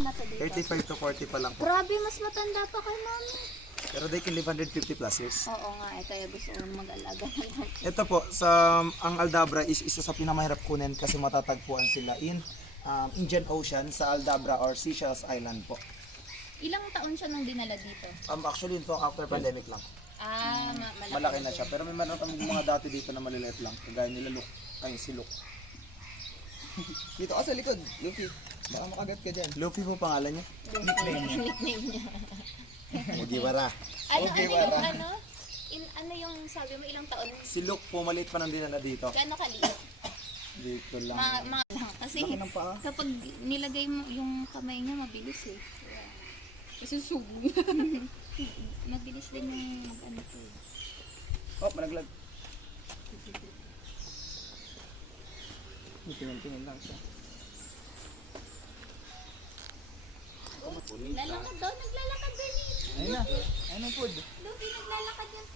na to dito? 35 to 40 pa lang po. Grabe, mas matanda pa kay mami. Pero they can live 150 plus years. Oo nga, kaya gusto ko mag-alaga. Ito po, ang Aldabra is isa sa pinamahirap kunin kasi matatagpuan sila in Indian Ocean sa Aldabra or Seychelles Island po. Ilang taon siya nang dinala dito? Actually, yun po after pandemic lang. Malaki na siya. Pero may mga dati dito na maliliit lang. Kagaya nila Luke. Ay, si Luke. Dito ka sa likod, Luffy. Baka makagat ka dyan. Luffy po pangalan niya. Nickname niya. Mugiwara. Ano yung sabi mo ilang taon? Si Luke po, maliit pa nang dinala dito. Gaano kaliit? Dito lang. Kasi kapag nilagay mo yung kamay niya, mabilis eh. Kasi sugo. Mabilis din yung ano to eh. Oh, malaglag. Tingnan lang siya. Lalakad daw, naglalakad din eh. Ayun na, ayun ang food. Luffy, naglalakad yan.